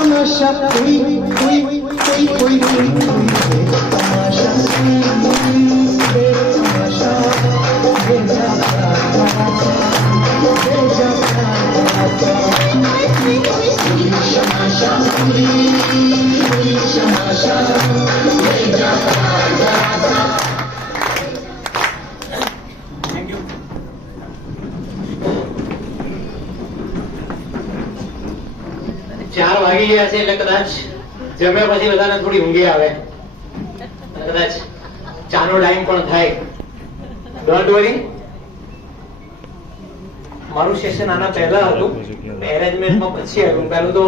तमाशा कोई कोई कोई कोई तमाशा तमाशा ચાર વાગી ગયા છે એટલે કદાચ જમ્યા પછી બધાને થોડી ઊંઘી આવે, કદાચ ચાનો ટાઈમ પણ થાય. ડોન્ટ વરી, મારું સેશન આના પહેલા હતું, એરેન્જમેન્ટમાં પછી આવ્યું. પહેલું તો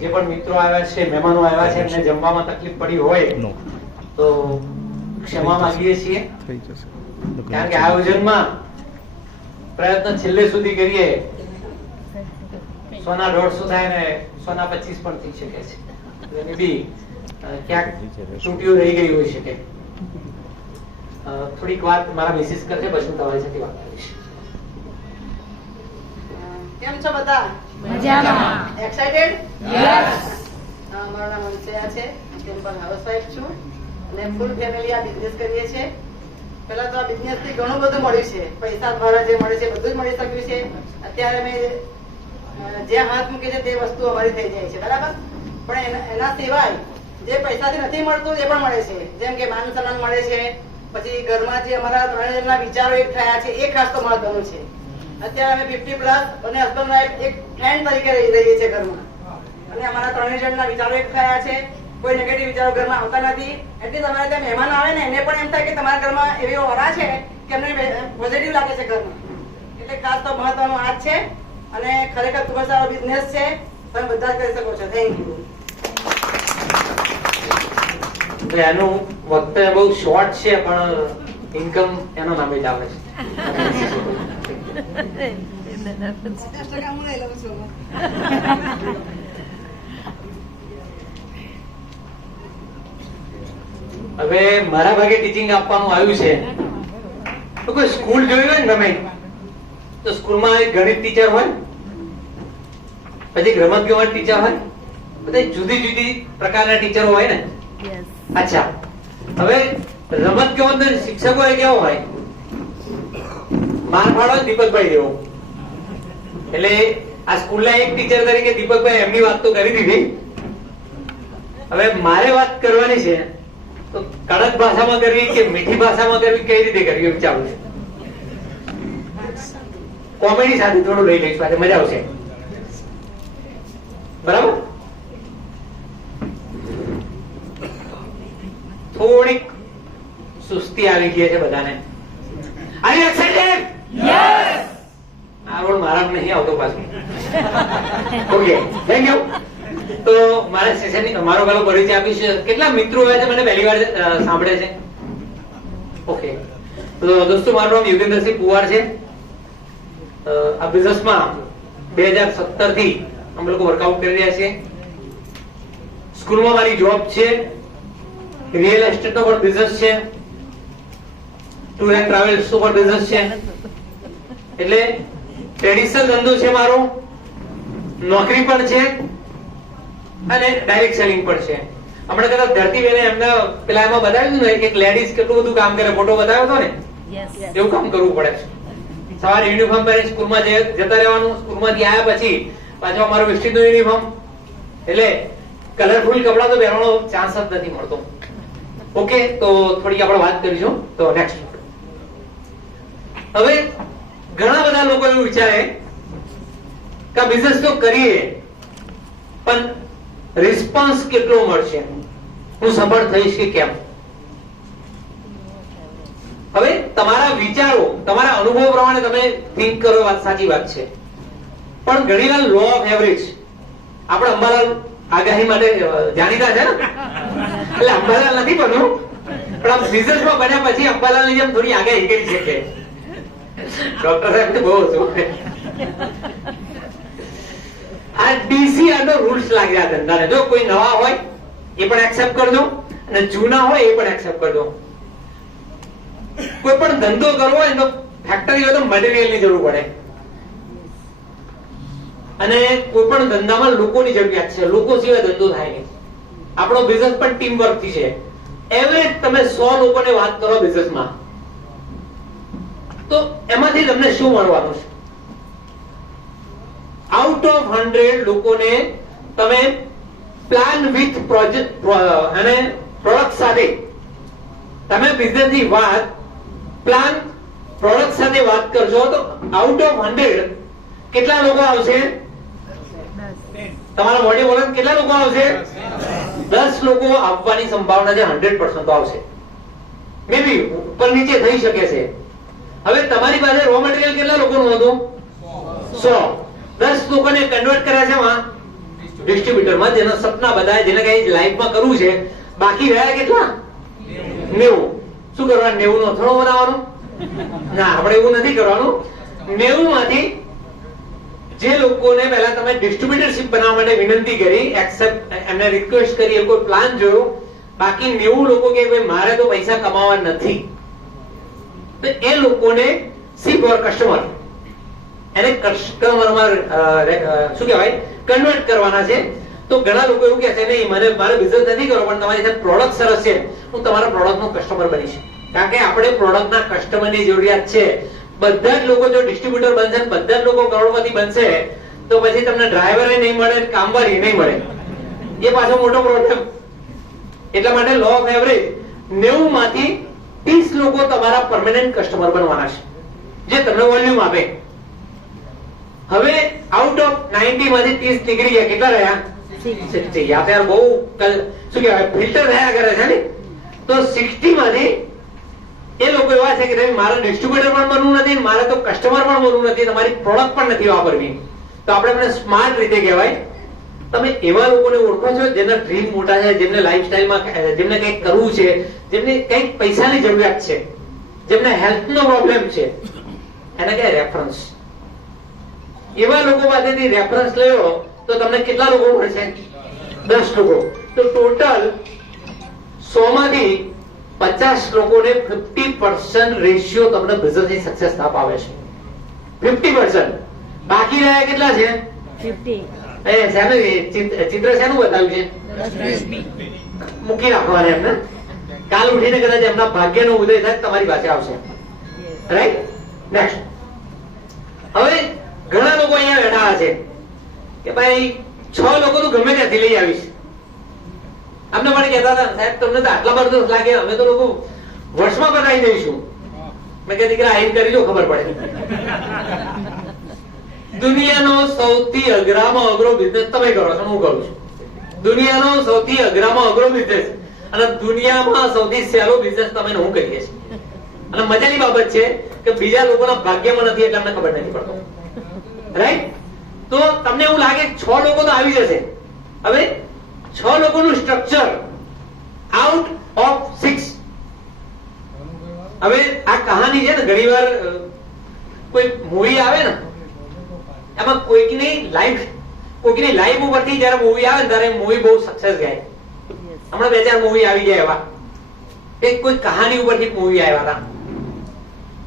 જે પણ મિત્રો આવ્યા છે, મહેમાનો આવ્યા છે, એમને જમવામાં તકલીફ પડી હોય તો ક્ષમા માંગીએ છીએ, કારણ કે આયોજનમાં પ્રયત્ન છેલ્લે સુધી કરીએ. સોના 150 થાય ને સોના 25 પણ થઈ શકે છે, એને બી ક્યાંક તૂટ્યું રહી ગઈ હોઈ શકે. થોડીક વાત મારા મિસિસ કરશે, પછી હું તમારી સાથે વાત કરીશ. કેમ છો બધા? મજામાં. એક્સાઇટેડ? યસ. મારું નામ અંશયા છે, હું પણ હાઉસવાઇફ છું અને ફૂલ ફેમિલી આ બિઝનેસ કરીએ છીએ. પહેલા તો આ બિઝનેસ થી ઘણું બધું મળ્યું છે, પૈસા દ્વારા જે મળે છે બધું જ મળી શક્યું છે. અત્યારે અમે જે હાથ મૂકે છે તે વસ્તુ અમારી થઈ જાય છે, બરાબર. પણ એના સિવાય જે પૈસાથી નથી મળતું એ પણ મળે છે, જેમ કે માન સન્માન મળે છે. પછી ઘરમાં જે અમારા 3 જણના વિચારો એક થયા છે એ ખાસ તો મહત્વનું છે. અત્યારે અમે 50 પ્લસ અને હસબન્ડ વાઈફ એક ફ્રેન્ડ તરીકે રહીએ છીએ ઘરમાં, અને અમારા 3 જણના વિચારો એક થયા છે. કોઈ નેગેટિવ વિચારો ઘરમાં આવતા નથી. એટલે તમારે ત્યાં મહેમાન આવે ને એને પણ એમ થાય કે તમારા ઘરમાં એવી ઓરા છે કે એમને પોઝિટિવ લાગે છે ઘરમાં. એટલે ખાસ તો મહત્વનું આ જ છે, અને ખરેખર ખૂબ જ સારો બિઝનેસ છે, તમે બધા જ કરી શકો છો. Thank you. એનું વખત બહુ શોર્ટ છે, પણ ઇન્કમ એના નામે જ આવે છે. હવે મારા ભાગે ટીચિંગ આપવાનું આવ્યું છે, તો કોઈ સ્કૂલ જોઈ હોય ને તમે, તો સ્કૂલમાં એક ગણિત ટીચર હોય, પછી રમત ગમત ટીચર હોય, બધા જુદી જુદી પ્રકારના ટીચરો હોય ને. અચ્છા, હવે રમત ગમત શિક્ષકો એ કેવો હોય, માર ફાળો દીપકભાઈ જેવો. એટલે આ સ્કૂલના એક ટીચર તરીકે દીપકભાઈ એમની વાત તો કરી દીધી. હવે મારે વાત કરવાની છે, તો કડક ભાષામાં કરવી કે મીઠી ભાષામાં કરવી, કઈ રીતે કરવી એ વિચારું છું. કોમેડી સાથે થોડું લઈ લઈશ, પાછળ મજા આવશે, બરાબર. થોડીક સુસ્તી આવી ગઈ છે બધાને. Are you excited? યસ. આ રોલ મારા નહીં આવતો પાછું. Okay, thank you. તો મારા સેશનની મારો પેલો પરિચય આપીશ. કેટલા મિત્રો આવ્યા છે, મને પહેલી વાર સાંભળે છે? ઓકે, તો દોસ્તો મારું નામ યોગેન્દ્રસિંહ પુવાર છે. આ બિઝનેસમાં 2017 થી અમે લોકો વર્કઆઉટ કરી રહ્યા છીએ. સ્કૂલમાં મારી જોબ છે, રિયલ એસ્ટેટ નો પણ બિઝનેસ છે, ટૂર એન્ડ ટ્રાવેલ્સ નો પણ બિઝનેસ છે. એટલે ટ્રેડિશનલ ધંધો છે મારો, નોકરી પણ છે અને ડાયરેક્ટ સેલિંગ પણ છે. આપણે કદાચ ધરતીબેને એમના પેલા એમાં બતાવ્યું ને એક લેડીઝ કેટલું બધું કામ કરે, ફોટો બતાવ્યો હતો ને, એવું કામ કરવું પડે છે. સવારે યુનિફોર્મ પહેરી સ્કૂલમાં જતા રહેવાનું, સ્કૂલમાંથી આવ્યા પછી પાછો અમારો વેસ્ટીનો યુનિફોર્મ. એટલે કલરફુલ કપડા તો પહેરવાનો ચાન્સ જ નથી મળતો. ઓકે, તો થોડી આપણે વાત કરીશું. તો નેક્સ્ટ, હવે ઘણા બધા લોકો એવું વિચારે કે બિઝનેસ તો કરીએ પણ રિસ્પોન્સ કેટલો મળશે, હું સફળ થઈશ કે કેમ. હવે તમારા વિચારો, તમારા અનુભવ પ્રમાણે તમે થિંક કરો, વાત સાચી વાત છે, પણ ઘણીવાર લો ઓફ એવરેજ, આપણે અંબાલાલ આગાહી માટે જાણીતા છે ને, એટલે અંબાલાલ નથી બન્યું, પણ આમ બિઝનેસમાં બન્યા પછી અંબાલાલની જેમ થોડી આગાહી કરી શકે. ડોક્ટર સાહેબ તો બહુ ઓછું. આ ડીસીઆર નો રૂલ્સ લાગ્યા ધંધાને. જો કોઈ નવા હોય એ પણ એક્સેપ્ટ કરજો, અને જૂના હોય એ પણ એક્સેપ્ટ કરજો. કોઈ પણ ધંધો કરવો હોય તો ફેક્ટરી હોય તો મટીરિયલ ની જરૂર પડે. અને કોઈ પણ ધંધામાં લોકોની જરૂરિયાત છે. લોકો સિવાય ધંધો થાય નહીં. આપણો બિઝનેસ પણ ટીમ વર્ક થી છે. એવરેજ તમે 100 લોકોને વાત કરો બિઝનેસમાં, તો એમાંથી તમને શું મળવાનું છે? આઉટ ઓફ 100 લોકોને તમે પ્લાન વિથ પ્રોજેક્ટ અને પ્રોડક્ટ સાથે તમે બિઝનેસ ની વાત પ્લાન પ્રોડક્ટ સાથે વાત કરશો તો આઉટ ઓફ 100 કેટલા લોકો આવશે? તમારા બોડી બોલો કેટલા લોકો આવશે? 10 લોકો આવવાની સંભાવના છે. 100% આવશે. મે બી ઉપર નીચે થઈ શકે છે. હવે તમારી પાસે રો મટીરીયલ કેટલા લોકોનું હતું? 100. 10 લોકોને કન્વર્ટ કર્યા છે માં ડિસ્ટ્રીબ્યુટરમાં, જેના સપના બધા જેને કઈ લાઈફમાં કરવું છે. બાકી રહ્યા કેટલા? 90. શું કરવાનું? 90 નો અથડો બનાવવાનો? ના, આપણે એવું નથી કરવાનું. 90 માંથી જે લોકોને પહેલા તમે ડિસ્ટ્રીબ્યુટરશિપ બનાવવા માટે વિનંતી કરી, એક્સેપ્ટ એમને રિક્વેસ્ટ કરી, એ કોઈ પ્લાન જોયો, બાકી 90 લોકો કે ભાઈ મારે તો પૈસા કમાવા નથી, તો એ લોકોને સી ફોર કસ્ટમર, એને કસ્ટમરમાં શું કહેવાય કન્વર્ટ કરવાના છે. તો ઘણા લોકો એવું કહે છે નહીં મારે બિઝનેસ નથી કરવો, પણ તમારી સાથે પ્રોડક્ટ સરસ છે, હું તમારા પ્રોડક્ટનો કસ્ટમર બનીશ. કારણ કે આપણે પ્રોડક્ટના કસ્ટમરની જરૂરિયાત છે. બધા જ લોકો જો ડિસ્ટ્રીબ્યુટર બનશે, બધા જ લોકો કરોડપતિ બનશે, તો પછી તમને ડ્રાઈવર નહીં મળે, કામવાળી નહીં મળે. એ પાછો મોટો પ્રોબ્લેમ. એટલા માટે લો ઓફ એવરેજ 90 માંથી 30 લોકો તમારા પરમેનન્ટ કસ્ટમર બનવાના છે, જે તમને વોલ્યુમ આપે. હવે આઉટ ઓફ 90 માંથી 30 નીકળી ગયા, કેટલા રહ્યા? 60. યાર બહુ શું કહેવાય ફિલ્ટર થયા કરે છે ને. તો 60 માંથી એ લોકો એવા છે કે મારે ડિસ્ટ્રીબ્યુટર પણ બનવું નથી, મારે તો કસ્ટમર પણ બનવું નથી, તમારી પ્રોડક્ટ પણ નથી વાપરવી. તો આપણે એમને સ્માર્ટ રીતે કહેવાય. તમે એવા લોકોને ઓળખો છો જેના ડ્રીમ મોટા છે, જેમને લાઈફસ્ટાઈલમાં જેમને કંઈક કરવું છે, જેમને કંઈક પૈસાની જરૂરિયાત છે, જેમને હેલ્થનો પ્રોબ્લેમ છે, એને કહે રેફરન્સ. એવા લોકો પાસેથી રેફરન્સ લેવો તો તમને કેટલા લોકો મળશે? 10 લોકો. તો ટોટલ 100 માંથી 50 લોકોને 50% રેશિયો તમને બિઝનેસની સક્સેસ અપાવે છે. 50%. બાકી રહ્યા કેટલા છે? 50. એ શેનું ચિત્ર શેનું બતાવ્યું છે? મૂકી રાખવાના એમને. કાલ ઉઠીને કદાચ એમના ભાગ્યનો ઉદય થાય તમારી પાસે આવશે. રાઈટ? નેક્સ્ટ. હવે ઘણા લોકો અહીંયા બેઠા છે કે ભાઈ 6 લોકો તો ગમે ત્યાંથી લઈ આવીશ. અમને પણ કહેતા હતા સાહેબ તમને તો આટલા બધા લાગે, અમે તો લોકો વર્ષમાં બનાવી દઈશું. મેં કહે દીકરા આઈન કરી દો, ખબર પડે. દુનિયાનો સૌથી અઘરામાં અઘરો બિઝનેસ તમે કરો છો, હું કરું છું. દુનિયાનો સૌથી અઘરામાં અઘરો બિઝનેસ અને દુનિયામાં સૌથી સહેલો બિઝનેસ તમે હું કરીએ છીએ. અને મજાની બાબત છે કે બીજા લોકોના ભાગ્યમાં નથી એટલે અમને ખબર નથી પડતો. રાઈટ? તો તમને એવું લાગે 6 લોકો તો આવી જશે. હવે 6 લોકોનું સ્ટ્રક્ચર આઉટ ઓફ 6. હવે આ કહાની છે ને, ઘણીવાર કોઈ મૂવી આવે ને એમાં કોઈકની લાઈફ ઉપરથી જયારે મૂવી આવે ને ત્યારે મૂવી બહુ સક્સેસ જાય. હમણાં 2-4 મૂવી આવી ગયા એવા, એક કોઈ કહાની ઉપરથી મૂવી આવ્યા હતા.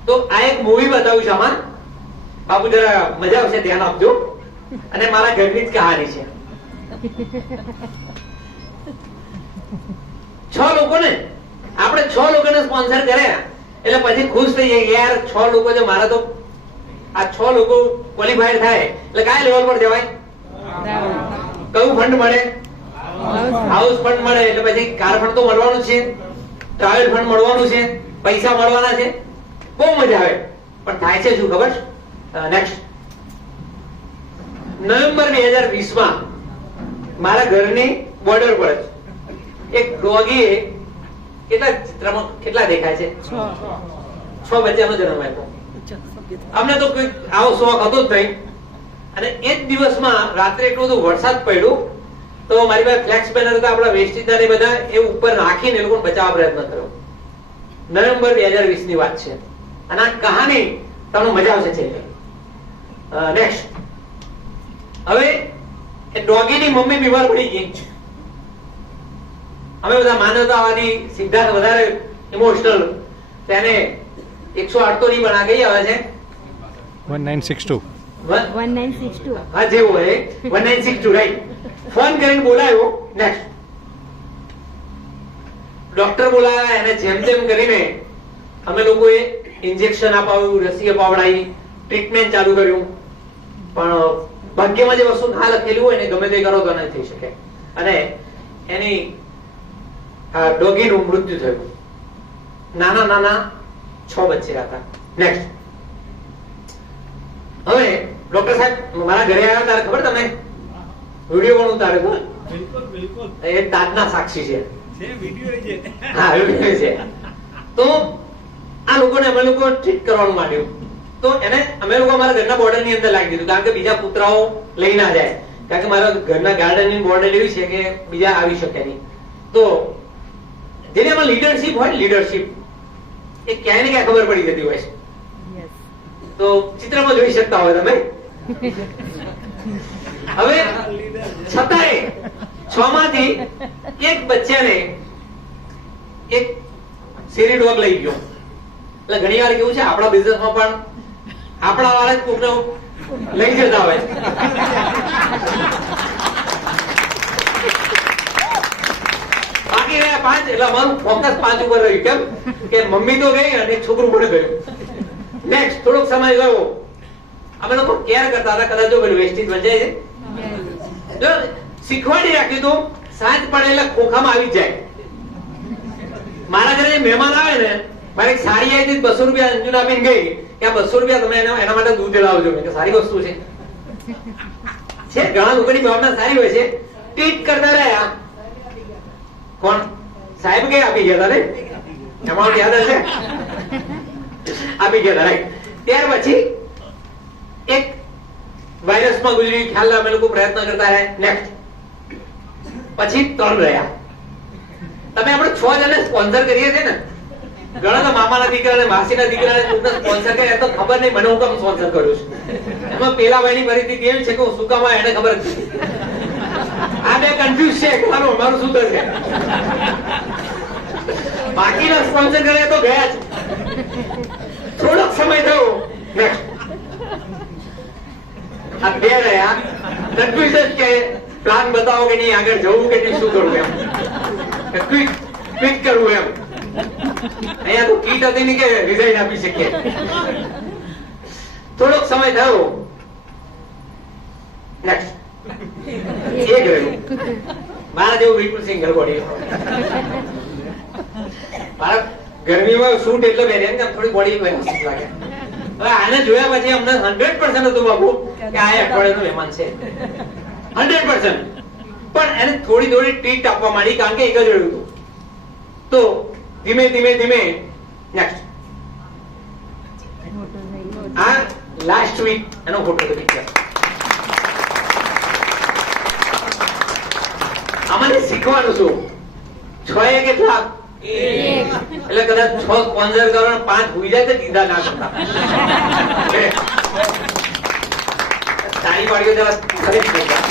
તો આ એક મૂવી બતાવ્યું છે આમાં. બાપુ જરા મજા આવશે, ધ્યાન આપજો. અને મારા ઘરની જ કહાની છે. 6 લોકોને આપણે 6 લોકોને સ્પોન્સર કર્યા એટલે પછી ખુશ થઈ જાય યાર 6 લોકો છે, મારા તો આ 6 લોકો ક્વોલિફાઈડ થાય એટલે કયા લેવલ પર જવાય? કયું ફંડ મળે? હાઉસ ફંડ મળે. એટલે પછી કાર ફંડ તો મળવાનું છે, ટ્રાવેલ ફંડ મળવાનું છે, પૈસા મળવાના છે, બહુ મજા આવે. પણ થાય છે શું ખબર? નેક્સ્ટ નવેમ્બર 2020 માં મારા ઘરની બોર્ડર પર એક ડોગી કેટલા દેખાય છે? 6 બચ્ચાનો જન્મ આપ્યો. અમને તો કોઈ આવો શોખ હતો જ નહીં. અને એ જ દિવસમાં રાત્રે એટલો બધો વરસાદ પડ્યો તો મારી પાસે ફ્લેક્સ બેનર હતા, આપણા વેસ્ટીજના ને બધા, એ ઉપર નાખીને એ લોકોને બચાવવા પ્રયત્ન કર્યો. નવેમ્બર 2020 ની વાત છે. અને આ કહાની તમને મજા આવશે છેલ્લે. નેક્સ્ટ. હવે એ ડોગીની મમ્મી બીમાર પડી ગઈ. અમે બધા માનવતાવાદી, સિદ્ધાર્થ વધારે ઇમોશનલ, તેને 108 તો નહીં પણ આ ગઈ આવે છે 1962 1962. હા જે હોય 1962 રાઈટ. ફોન કરીને બોલાયો. નેક્સ્ટ ડોક્ટર બોલાયા, એને જેમ તેમ કરીને અમે લોકોએ ઇન્જેક્શન અપાવ્યું, રસી અપાવડાવી, ટ્રીટમેન્ટ ચાલુ કર્યું. પણ ભાગ્યમાં જે વસ્તુ ના લખેલી હોય ને ગમે તે કરો તો નહીં થઈ શકે, અને એની ડોગીનું મૃત્યુ થયું. નાના નાના 6 બચ્ચા હતા. નેક્સ્ટ હવે ડોક્ટર સાહેબ મારા ઘરે આવ્યા ત્યારે ખબર તમને વિડીયો પણ ઉતારે તો બિલકુલ એ તાજના સાક્ષી છે. વિડીયો છે. હા વિડીયો છે. તો આ લોકોને અમે લોકો ટ્રીટ કરવાનું માંડ્યું. તો એને અમે લોકો અમારા ઘરના બોર્ડર ની અંદર લાગી દીધું, કારણ કે બીજા પુત્રાઓ લઈ ના જાય, કારણ કે મારા ઘરના ગાર્ડન ની બોર્ડર એવી છે કે બીજા આવી શકે નહીં. તો જેને આમાં લીડરશિપ હોય, લીડરશિપ એ ક્યાંય ને ક્યાં ખબર પડી જતી હોય છે. Yes. તો ચિત્રમાં જોઈ શકતા હોય તમે. હવે છતાંય 6 માંથી એક બચ્ચાને એક શેરી ડોગ લઈ ગયો. એટલે ઘણી વાર કેવું છે આપણા બિઝનેસમાં પણ આપણા વાળા જ કોકને લઈ જતા હોય. બાકી રહ્યા 5, એટલે અમારું ફોકસ 5 ઉપર રહ્યું. કેમ કે મમ્મી તો ગઈ અને છોકરું પણ ગયું. નેક્સ્ટ થોડોક સમય ગયો, અમે લોકો કેર કરતા હતા, કદાચ જો પેલું વેસ્ટેજ વંચાય છે, જો શીખવાડી રાખ્યું તો સાંજ પડે એટલે ખોખામાં આવી જાય. મારા ઘરે મહેમાન આવે ને, મારે એક સારી આવી હતી, 200 રૂપિયા અંજુને આપીને ગઈ કે આ 200 રૂપિયા તમે એના માટે દૂધ લાવજો. મેં કે સારી વસ્તુ છે. ઘણા લોકોની ભાવના સારી હોય છે. ટ્રીટ કરતા રહ્યા. કોણ સાહેબ કે આપી ગયા હતા ને, એમાં યાદ હશે, આપી ગયા હતા રાઈટ. ત્યાર પછી એક વાયરસમાં ગુજરી, ખ્યાલ અમે લોકો પ્રયત્ન કરતા રહ્યા. નેક્સ્ટ પછી 3 રહ્યા. તમે આપણે 6 જણને સ્પોન્સર કરીએ છીએ ને, ઘણા તો મામાના દીકરા ને માસીના દીકરાને કોકને સ્પોન્સર કરે, તો ખબર નહીં મને હું કેમ સ્પોન્સર કર્યું છે. એમાં પેલા ભાઈની પરિસ્થિતિ એવી છે કે હું શું કામ એને ખબર જ નથી. આ બે કન્ફ્યુઝ છે કે મારું શું થશે. બાકીના સ્પોન્સર કરે તો ગયા છે. થોડોક સમય થયો. નેક્સ્ટ આ 2 રહ્યા. કન્ફ્યુઝન કે પ્લાન બતાવો કે નહીં, આગળ જવું કે નહીં, શું કરવું એમ, ક્વિક કરવું એમ. અહીંયા તો કીટ હતી નહીં કે રિઝાઇન આપી શકીએ. થોડોક સમય થયો. નેક્સ્ટ એક રહ્યું. મારા જેવું બિલકુલ સિંગલ બોડી. મારા ગરમીમાં સૂટ એટલે પહેરે ને થોડી બોડી વ્યવસ્થિત લાગે. હવે આને જોયા પછી અમને 100% હતું બાબુ કે આ અઠવાડિયાનો મહેમાન છે. 100%. પણ એને થોડી થોડી ટ્રીટ આપવા માંડી, કારણ કે એક જ રહ્યું હતું. તો ધીમે ધીમે નેક્સ્ટ આ લાસ્ટ વીક એનો ફોટો પિક્ચર. આમાંથી શીખવાનું શું? 6 એ કેટલા? 1. એટલે કદાચ 6 સ્પોન્સર કરો, 5 ભૂલી જાય તો કીધા ના કરતા. તારી પાડીઓ જરા ખરીદી કરતા.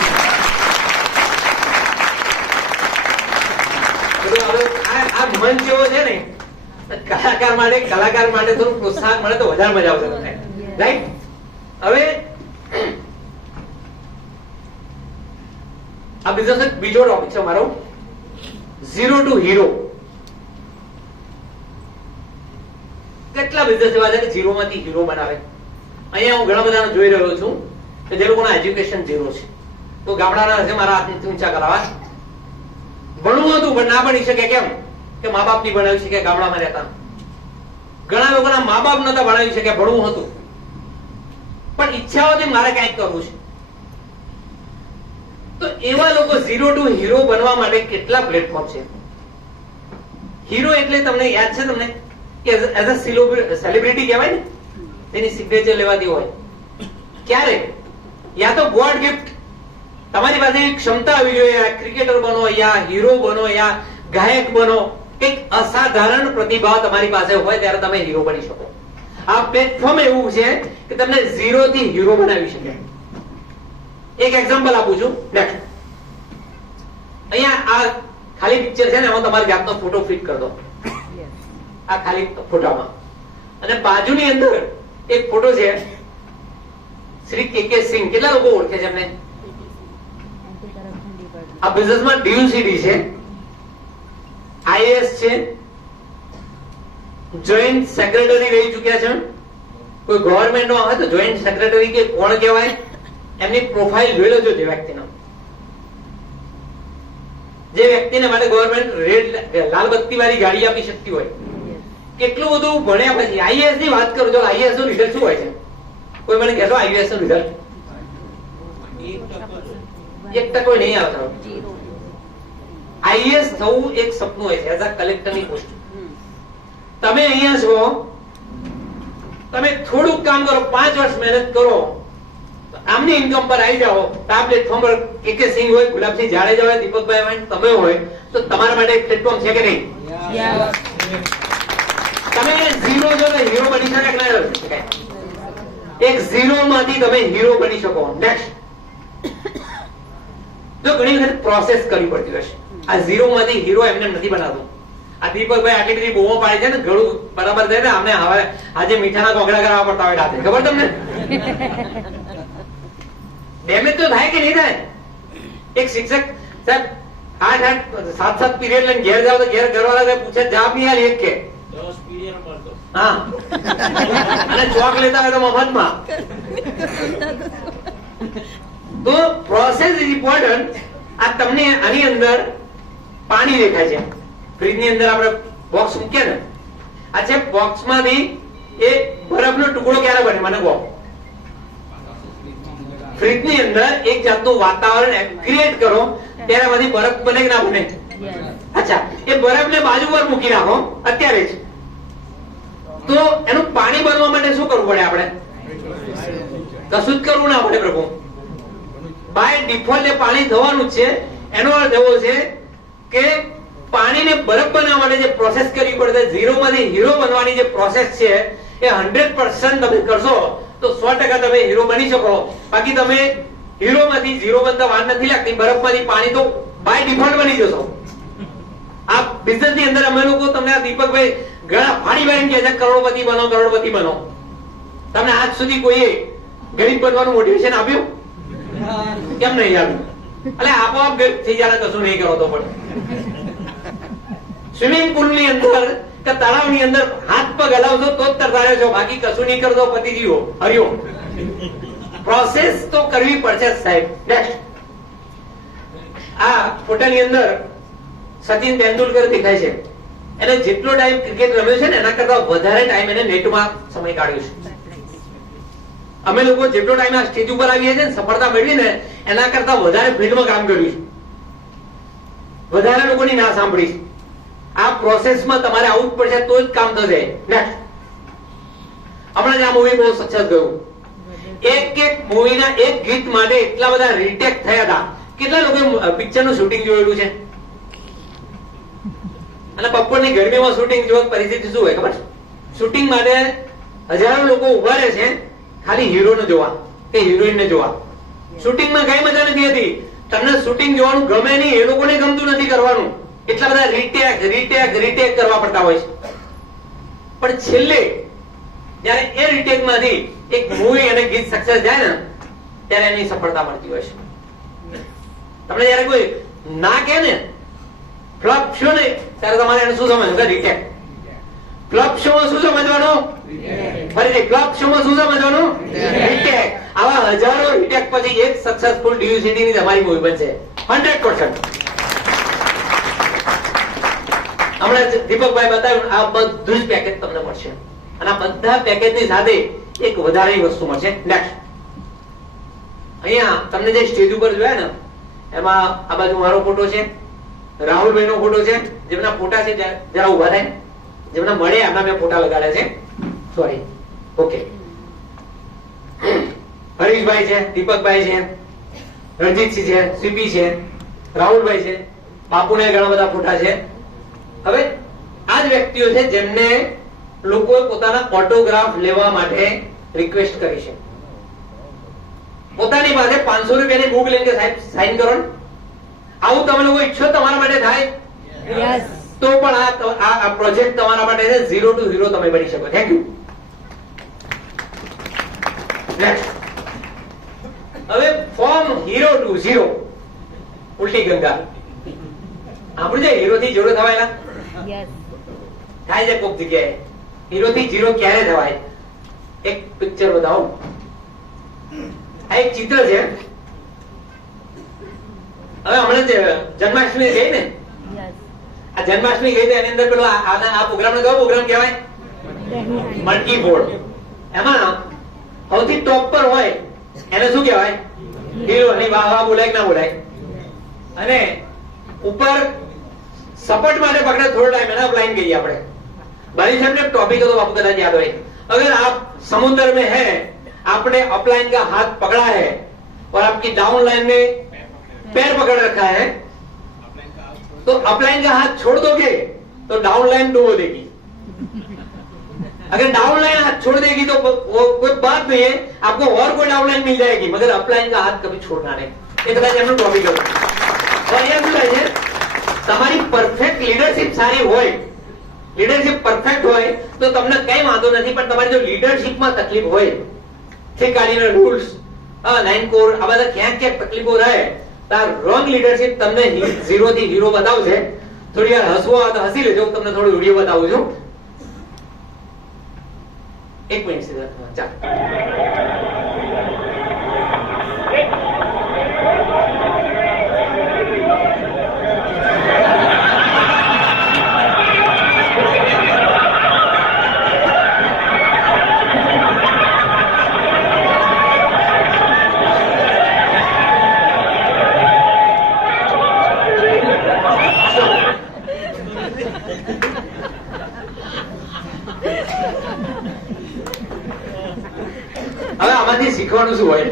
આ મંચ જેવો છે ને, કલાકાર માટે થોડું પ્રોત્સાહન મળે તો વધારે મજા આવશે તમને, રાઈટ? હવે આ બિઝનેસ બીજો ટોપિક છે મારો, 0 to hero. કેટલા બિઝનેસ એવા છે કે 0 માંથી હીરો બનાવે. અહીંયા હું ઘણા બધાને જોઈ રહ્યો છું કે જે લોકોના એજ્યુકેશન 0 છે. તો ગામડાના હશે, મારા હાથથી ઊંચા કરાવા. ભણવું હતું પણ ના ભણી શકે. કેમ કે મા બાપ ની ભણાવી શકે, ગામડામાં રહેતા. ઘણા લોકોના મા બાપ નતા ભણાવી શકે, ભણવું હતું પણ ઈચ્છા હતી મારે કંઈક કરવું છે. તો એવા લોકો 0 to hero બનવા માટે કેટલા પ્લેટફોર્મ છે. હીરો એટલે તમને યાદ છે તમને કે એઝ અ સેલિબ્રિટી કહેવાય ને, તેની સિગ્નેચર લેવાતી હોય. ક્યારે? યા તો ગોડ ગિફ્ટ, તમારી પાસે ક્ષમતા આવી જોઈએ, ક્રિકેટર બનો યા હીરો બનો યા ગાયક બનો, કંઈક અસાધારણ પ્રતિભા તમારી પાસે હોય ત્યારે તમે હીરો બની શકો. આ પ્લેટફોર્મ એવું છે કે તમને 0 થી હીરો બનાવી શકે. એક એક્ઝામ્પલ આપું છું. નેક્સ્ટ અહીંયા આ ખાલી પિક્ચર છે ને, એમાં તમારી જાતનો ફોટો ફિટ કરી દો. આ ખાલી ફોટામાં, અને બાજુની અંદર એક ફોટો છે શ્રી કે સિંહ, કેટલા લોકો ઓળખે છે એમને? આ બિઝનેસમાં DUCD છે, IAS છે, જોઈન્ટ સેક્રેટરી રહી ચુક્યા છે. કોઈ ગવર્નમેન્ટ નો હોય તો જોઈન્ટ સેક્રેટરી કે કોણ કહેવાય, એમની પ્રોફાઇલ જોઈ લેજો. જે વ્યક્તિનો, જે વ્યક્તિને માટે ગવર્નમેન્ટ રેડ લાલ બત્તી વાળી ગાડી આપી શકતી હોય, કેટલું બધું ભણ્યા પછી IAS ની વાત કરું તો IAS નું રિઝલ્ટ શું હોય છે? કોઈ મને કહેશો IAS નું રિઝલ્ટ? 1% નહીં આવતો. IAS થવું એક સપનું હોય છે, એઝ અ કલેક્ટરની પોસ્ટ. તમે અહીંયા છો, તમે થોડુંક કામ કરો, 5 વર્ષ મહેનત કરો, આમની ઇન્કમ પર આવી જાઓ. આ પ્લેટફોર્મ પર કે સિંહ હોય, ગુલાબસિંહ જાડેજા હોય, દીપકભાઈ હોય, તમે હોય, તો તમારા માટે એક પ્લેટફોર્મ છે કે નહીં? તમે ઝીરો જો તો હીરો બની શકે કે ના બની શકાય? એક ઝીરો માંથી તમે હીરો બની શકો. નેક્સ્ટ, જો ઘણી વખત પ્રોસેસ કરવી પડતી હશે. આ ઝીરો માંથી હીરો એમને નથી બનાવતો. આ દીપકભાઈ આટલી બધી બૂમો પાડી છે ને, ગળું બરાબર થાય ને, અમને હવે આજે મીઠાના કોગળા કરાવવા પડતા હોય રાતે, ખબર તમને? ડેમેજ તો થાય કે નહીં થાય? એક શિક્ષક સાહેબ 8-7 પીરિયડ લઈને ઘેર જાવ તો ઘેર ઘરવાળા પૂછે, જવાબ નહીં આલે એક કે 10 પીરિયડ નંબર તો. હા, અને ચોક લેતા હોય તો મફતમાં. તો પ્રોસેસ ઇઝ ઇમ્પોર્ટન્ટ. આ તમને આની અંદર પાણી દેખાય છે, ફ્રીજ ની અંદર આપણે બોક્સ મૂક્યા ને, આ છે બોક્સ માંથી એ બરફનો ટુકડો ક્યારે બને મને કહો? ફ્રીજ ની અંદર એક જાતનું વાતાવરણ ક્રિએટ કરો ત્યારે એમાંથી બરફ બને કે ના બને? અચ્છા, એ બરફને બાજુ પર મૂકી રાખો અત્યારે જ, તો એનું પાણી બનવા માટે શું કરવું પડે? આપણે કશું જ કરવું ના પડે પ્રભુ. બાય ડિફોલ્ટ એ પાણી થવાનું જ છે. એનો અર્થ એવો છે કે પાણીને બરફ બનાવવા માટે જે પ્રોસેસ કરવી પડે, ઝીરો માંથી હીરો બનવાની જે પ્રોસેસ છે એ 100% તમે કરશો તો 100% તમે હીરો બની શકો. બાકી તમે હીરો માંથી ઝીરો બનતા વાર નથી લાગતી. બરફમાંથી પાણી તો બાય ડિફોલ્ટ બની જશો. આ બિઝનેસ ની અંદર અમે લોકો તમને આ દીપકભાઈ ઘણા ફાડી વાળીને કહે છે કરોડપતિ બનો, કરોડપતિ બનો. તમને આજ સુધી કોઈએ ગરીબ બનવાનું મોટિવેશન આપ્યું? કેમ નહીં આપ્યું? એટલે આપોઆપ ગરીબ થઈ જાય, કશું નહીં કરો તો પણ. સ્વિમિંગ પુલ ની અંદર કે તળાવ ની અંદર હાથ પગ હલાવશો તો જ તરતાડ્યો છો, બાકી કશું નહીં કરતો પતિ જીવો હરિયો. પ્રોસેસ તો કરવી પડશે સાહેબ. નેક્સ્ટ, આ ફોટાની અંદર સચિન તેંડુલકર દેખાય છે. એને જેટલો ટાઈમ ક્રિકેટ રમ્યો છે ને એના કરતા વધારે ટાઈમ એને નેટમાં સમય કાઢ્યો છે. અમે લોકો જેટલો ટાઈમ આ સ્ટેજ ઉપર આવીએ છીએ સફળતા મેળવીને એના કરતા વધારે ફિલ્ડમાં કામ કર્યું છે, વધારે લોકોની ના સાંભળી. આ પ્રોસેસમાં તમારે આવું જ પડશે તો જ કામ થશે. નેક્સ્ટ, હમણાં જ આ મૂવી બહુ સક્સેસ ગયું. એક મૂવીના એક ગીત માટે એટલા બધા રીટેક થયા હતા. કેટલા લોકો પિક્ચરનું શૂટિંગ જોયેલું છે? અને બપોરની ગરમીમાં શૂટિંગ જોવા પરિસ્થિતિ શું હોય ખબર છે? શૂટિંગ માટે હજારો લોકો ઉભા રહે છે ખાલી હીરોને જોવા કે હિરોઈનને જોવા. શૂટિંગમાં કઈ મજા નથી હતી. તમને શૂટિંગ જોવાનું ગમે નહીં, એ લોકોને ગમતું નથી કરવાનું. એટલા બધા રીટેક કરવા પડતા હોય છે. પણ છેલ્લે જ્યારે એ રીટેક માંથી એક મૂવી અને ગીત સક્સેસ જાય ને ત્યારે એની સફળતા મળતી હોય છે. તમને જયારે કોઈ ના કહે ને ફ્લોપ શો ને ત્યારે તમારે એને શું સમજવું? રીટેક. ફ્લોપ શો માં શું સમજવાનું? ફરીથી ફ્લોપ શો માં શું સમજવાનું? રીટેક. આવા હજારો રીટેક પછી એક સક્સેસફુલ DUCD ની તમારી મૂવી બનશે 100%. હમણાં દીપકભાઈ બતાવ્યું આ બધું જ પેકેજ તમને મળશે અને આ બધા પેકેજ ની સાથે એક વધારાની વસ્તુ મળશે. નેક્સ્ટ, અહીંયા તમને જે સ્ટેજ ઉપર જોયા ને એમાં આ બાજુ મારો ફોટો છે, રાહુલભાઈ નો ફોટો છે. જેમના ફોટા છે જરા ઉભા થાય, જેમના મળે એમના મેં ફોટા લગાડ્યા છે. Sorry, okay. હરીશભાઈ છે, દીપકભાઈ છે, રણજીતસિંહ છે, સીપી છે, રાહુલભાઈ છે, બાપુના ઘણા બધા ફોટા છે. હવે આ જ વ્યક્તિઓ છે જેમને લોકોએ પોતાના ઓટોગ્રાફ લેવા માટે રિક્વેસ્ટ કરી છે. પોતાની પાસે 500 રૂપિયાની બુક લઈને સાહેબ સાઈન કરો ને. આવું તમે લોકો ઈચ્છો તમારા માટે થાય? યસ. તો પણ આ પ્રોજેક્ટ તમારા માટે છે. 0 to 0 તમે બની શકો. Thank you. નેક્સ્ટ, હવે ફ્રોમ હીરો ટુ ઝીરો, ઉલટી ગંગા. આપણું છે હીરો થી ઝીરો થવાયેલા યસ. થાય છે કોક જગ્યાએ. હીરો થી ઝીરો ક્યારે થવાય? એક પિક્ચર બતાવો. આ એક ચિત્ર છે. હવે હમણાં જ જન્માષ્ટમી ગઈ ને, યસ. આ જન્માષ્ટમી ગઈ તો એની અંદર પેલો આ પ્રોગ્રામ નો કયો પ્રોગ્રામ કહેવાય? મટકી ફોડ. એમાં સૌથી ટોપ પર હોય એને શું કહેવાય? હીરો. અને વાહ બોલાય કે ના બોલાય? અને ઉપર સપોર્ટ માટે પકડે થોડો ટાઈમ એના લાइन गई આપણે. बारिश में टॉपिक तो आपको कदाच याद होए. अगर आप समुद्र में हैं, आपने अपलाइन का हाथ पकड़ा है और आपकी डाउन लाइन में पैर पकड़ रखा है, तो अपलाइन का हाथ छोड़ दोगे तो डाउन लाइन डूबो देगी. अगर डाउन लाइन हाथ छोड़ देगी तो वो कोई बात नहीं है, आपको और कोई डाउन लाइन मिल जाएगी, मगर अपलाइन का हाथ कभी छोड़ना नहीं. ये कदाच એમનો ટોપિક હતો. તો અહીંયા શું થાય છે? તમારી પરફેક્ટ લીડરશિપ સારી હોય, લીડરશિપ પરફેક્ટ હોય તો તમને કઈ વાંધો નથી, પણ તમારી જો લીડરશિપમાં તકલીફ હોય, ઠેકાણીના રૂલ્સ, 9 કોર, આ બધા ક્યાંક ક્યાંક તકલીફો રહે, તો રોંગ લીડરશિપ તમને 0 થી હીરો બતાવશે. થોડી વાર હસવો આવે તો હસી લેજો, હું તમને થોડો વિડીયો બતાવું છું. એક મિનિટ સીધા ચાલ. હવે આમાંથી શીખવાનું શું હોય?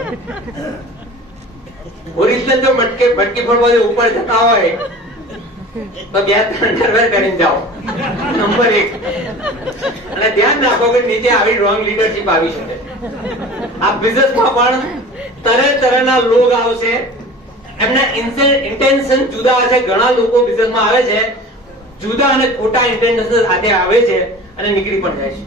ઓરિજિનલ જો મટકી ફોડવા ઉપર જતા હોય તો 2-3 ડરવેર કરીને જાઓ, નંબર 1. અને ધ્યાન રાખો કે નીચે આવી રોંગ લીડરશિપ આવી શકે. આ બિઝનેસમાં પણ તરહના લોક આવશે, એમના ઇન્ટેન્શન જુદા હશે. ઘણા લોકો બિઝનેસમાં આવે છે જુદા અને ખોટા ઇન્ટેન્શન સાથે આવે છે અને નીકળી પણ જાય છે.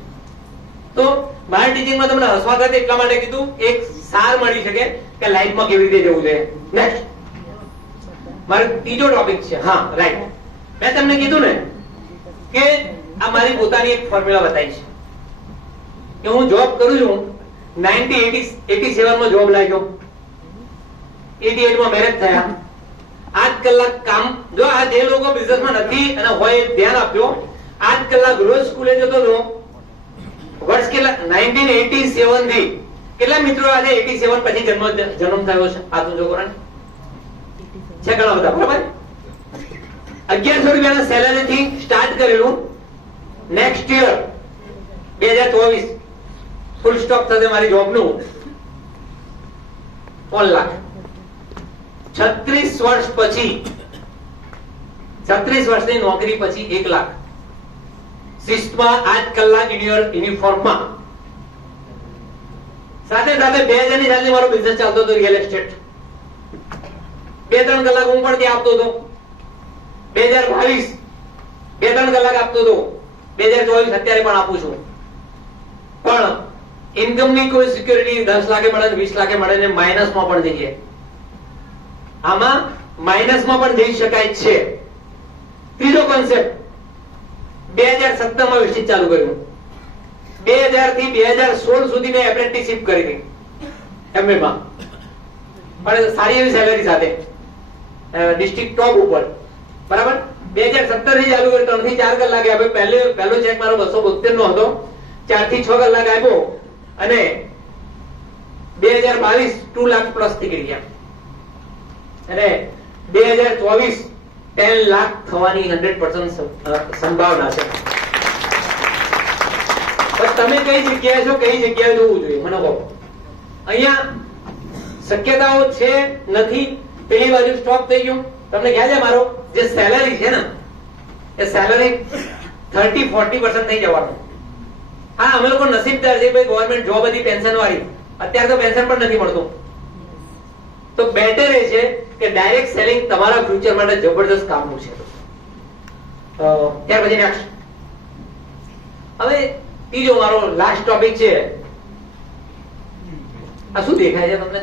તો મારા ટીચિંગમાં તમને હસવા થાય એટલા માટે કીધું, એક સાર મળી શકે કે લાઈફમાં કેવી રીતે જવું છે. નેક્સ્ટ મારો ત્રીજો ટોપિક છે. હા રાઈટ, મેં તમને કીધું ને કે આ મારી પોતાની એક ફોર્મ્યુલા બતાવી છે કે હું જોબ કરું છું. 1987 માં જોબ લાગ્યો, 88 માં મેરેજ થયા. 8 કલાક કામ. જો આ જે લોકો બિઝનેસમાં નથી અને હોય ધ્યાન આપજો, 8 કલાક રોજ સ્કૂલે જતો હતો. વર્ષ કેટલા? 1987 થી. કેટલા મિત્રો આજે 87 પછી જન્મ થયો છે? આ તો જો કોણ છે? ઘણા બધા. બરાબર. 1100 રૂપિયાના સેલરી થી સ્ટાર્ટ કરેલું. નેક્સ્ટ યર 2024 ફૂલ સ્ટોપ થશે મારી જોબ નું 1 લાખ. 36 વર્ષ પછી, 36 વર્ષની નોકરી પછી 1 લાખ. શિસ્તમાં 8 કલાક યુનિફોર્મમાં. સાથે સાથે 2000 ની સાથે મારો બિઝનેસ ચાલતો હતો, રિયલ એસ્ટેટ. 2-3 કલાક હું પણ ત્યાં આપતો હતો. 2022 2-3 કલાક આપતો હતો. 2024 અત્યારે પણ આપું છું. પણ ઇન્કમની કોઈ સિક્યોરિટી 10 લાખે મળે, 20 લાખે મળે ને માઇનસમાં પણ જઈએ. આમાં માઇનસમાં પણ જઈ શકાય છે. ત્રીજો કોન્સેપ્ટ 2017 માં વિસ્ટિજ ચાલુ કર્યું. 2000 થી 2016 સુધી મેં એપ્રેન્ટિસશિપ કરી હતી એમએ માં, પણ સારી એવી સેલરી સાથે, ડિસ્ટ્રિક્ટ ટોપ ઉપર. બરાબર. 2017 થી ચાલુ કર્યું. 3 થી 4 કલાકે આપ્યો. પહેલો ચેક મારો 272 નો હતો, 4 થી 6 કલાક આપ્યો અને 2022 2 લાખ પ્લસ નીકળી ગયા. અને 2024 10 લાખ થવાની 100% સંભાવના છે. તમે કઈ જગ્યાએ છો, કઈ જગ્યાએ જવું જોઈએ મને કહો. અહીંયા શક્યતાઓ છે નથી? પેલી બાજુ સ્ટોપ થઈ ગયું. તમને ખ્યાલ છે મારો જે સેલરી છે ને એ સેલરી 30-40% થઈ જવાનું. હા, અમે લોકો નસીબદાર છે ભાઈ, ગવર્નમેન્ટ જોબ હતી પેન્શન વાળી. અત્યારે તો પેન્શન પણ નથી મળતું. તો બેટર એ છે કે ડાયરેક્ટ સેલિંગ તમારા ફ્યુચર માટે જબરદસ્ત કામનું છે. ત્યાર પછી નેક્સ્ટ, હવે ત્રીજો મારો લાસ્ટ ટોપિક છે. આ શું દેખાય છે તમને?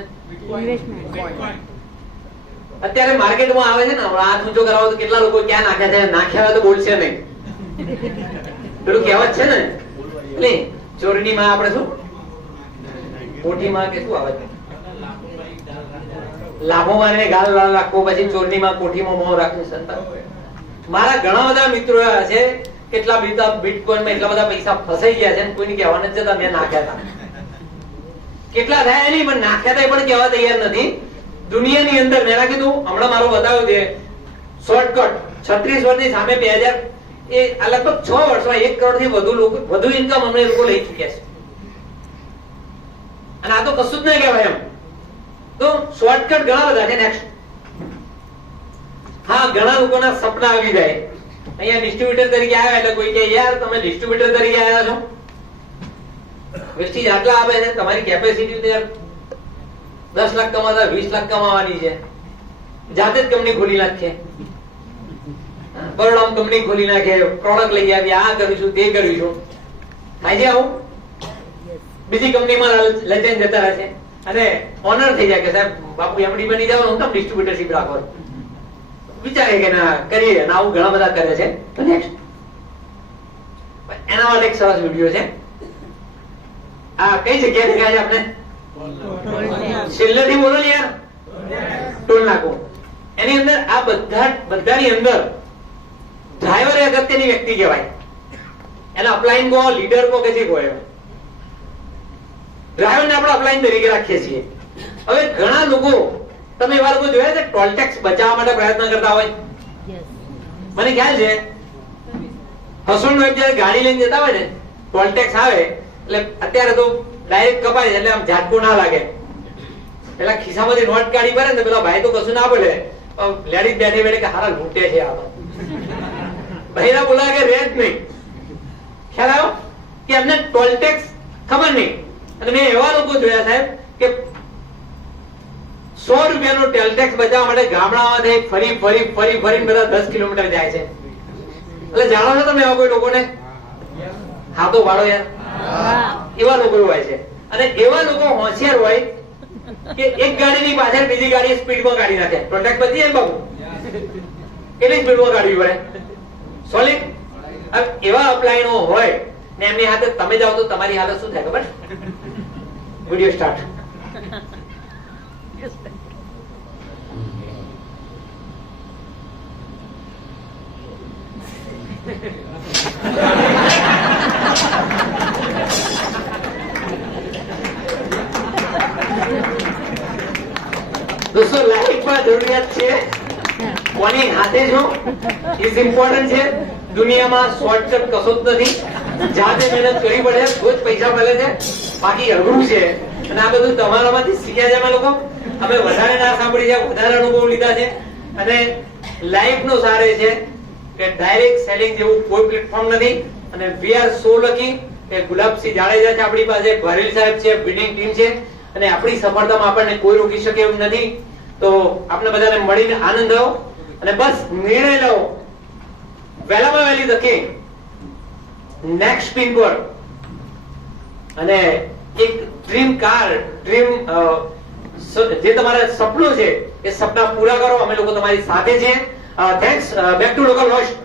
અત્યારે માર્કેટમાં આવે છે ને, હાથ ઊંચો કરાવો તો કેટલા લોકો ક્યાં નાખ્યા છે, નાખ્યા હોય તો બોલશે નહીં. પેલું કહેવત છે ને, એટલે ચોરની માં આપણે શું કોઠી માં કે શું આવે છે, લાભો મારીને ગાલ રાખવો, પછી ચોરની માં કોઠીમાં મોં રાખવું. સંતાન મારા ઘણા બધા મિત્રો એવા છે, કેટલા બધા બિટકોઈન માં એટલા બધા પૈસા ફસાઈ ગયા છે, કોઈને કહેવા નથી જતા મેં નાખ્યા હતા. કેટલા થયા નહીં, પણ નાખ્યા હતા એ પણ કહેવા તૈયાર નથી. દુનિયાની અંદર મેં કીધું હમણાં મારો બતાવ્યો છે શોર્ટકટ 36 વર્ષની સામે 2000 એ આ લગભગ 6 વર્ષમાં 1 કરોડ થી વધુ ઇન્કમ અમને લોકો લઈ ચૂક્યા છે. અને આ તો કશું જ નહીં કહેવાય એમ. તો શોર્ટકટ ઘણા બધા છે. નેક્સ્ટ, હા, ઘણા લોકોના સપના આવી જાય. અહીંયા ડિસ્ટ્રીબ્યુટર તરીકે આવ્યા એટલે કોઈ કહે યાર તમે ડિસ્ટ્રીબ્યુટર તરીકે આવ્યા છો, વેસ્ટીજ આટલા આપે છે, તમારી કેપેસિટી 10 લાખ કમાતા 20 લાખ કમાવાની છે, જાતે જ કંપની ખોલી નાખે, બરોડામાં કંપની ખોલી નાખે, પ્રોડક્ટ લઈ આવી, આ કરીશું તે કરીશું, થાય છે આવું. બીજી કંપનીમાં લઈને જતા રહે છે અને ઓનર થઈ જાય કે સાહેબ બાપુ એમડી બની જાવ, હું કેમ ડિસ્ટ્રીબ્યુટરશીપ રાખો, વિચારે કે ના કરીએ. અને આવું ઘણા બધા કરે છે. તો નેક્સ્ટ, એના માટે એક સરસ વિડીયો છે. આ કઈ જગ્યાએ દેખાય છે આપણે? છેલ્લેથી બોલો ને યાર, ટોલ નાકો. એની અંદર આ બધાની અંદર ડ્રાઈવર એ અગત્યની વ્યક્તિ કહેવાય. એને અપલાઈન કહો, લીડર કહો કે જે કહો, ડ્રાઈવરને આપણે અપલાઈન તરીકે રાખીએ છીએ. હવે ઘણા લોકો, તમે એવા લોકો જોયા છે ટોલ ટેક્સ બચાવવા માટે પ્રયત્ન કરતા હોય? મને ખ્યાલ છે હસોડ નો જયારે ગાડી લઈને જતા હોય ને, ટોલ ટેક્સ આવે એટલે અત્યારે તો ડાયરેક્ટ કપાય એટલે આમ ઝાટકું ના લાગે. પેલા ખિસ્સામાંથી નોટ કાઢી પડે ને પેલા ભાઈ તો કશું ના બોલે, લેડીઝ બેઠે બેઠે કે હારા લૂંટે છે આ તો. ભાઈના બોલા કે રે જ નહીં. ખ્યાલ આવ્યો કે એમને ટોલ ટેક્સ ખબર નહીં. અને મેં એવા લોકો જોયા સાહેબ કે 100 રૂપિયાનો ટોલ ટેક્સ બચાવવા માટે ગામડામાંથી ફરી બધા 10 કિલોમીટર જાય છે. એટલે જાણો છો તમે એવા કોઈ લોકોને? હા તો વાળો યાર, એવા લોકો હોય છે. અને એવા લોકો હોશિયાર હોય કે એક ગાડીની પાછળ બીજી ગાડી સ્પીડમાં કાઢી નાખે. ટોલ ટેક્સ બચી જાય બાબુ, કેટલી સ્પીડમાં કાઢવી પડે? સોલિડ. એવા અપ્લાયનો હોય ને એમની હાથે તમે જાઓ તો તમારી હાલત શું થાય ખબર? Video start. દોસ્તો લાઈફમાં જરૂરિયાત છે કોની હાથે છો ઇઝ ઇમ્પોર્ટન્ટ છે. દુનિયામાં શોર્ટકટ કશો જ નથી. જાતે મહેનત કરવી પડે તો જ પૈસા મળે છે, બાકી અઘરું છે. અને આ બધું તમારામાંથી શીખ્યા છે અમે લોકો. અમે વધારે ના સાંભળી છે, વધારે અનુભવ લીધા છે. અને લાઈફનો સાર એ છે કે ડાયરેક્ટ સેલિંગ જેવું કોઈ પ્લેટફોર્મ નથી. અને વી આર સો લકી કે ગુલાબસિંહ જાડેજા છે આપણી પાસે, ભરેલ સાહેબ છે, વિનિંગ ટીમ છે. અને આપણી સફળતામાં આપણને કોઈ રોકી શકે એમ નથી. તો આપણે બધાને મળીને આનંદ થયો અને બસ નિર્ણય લો વહેલામાં વહેલી તકે નેક્સ્ટ પિન પર. અને એક ડ્રીમ કાર, ડ્રીમ જે તમારા સપનું છે એ સપના પૂરા કરો. અમે લોકો તમારી સાથે છે. Thanks. Back to local host.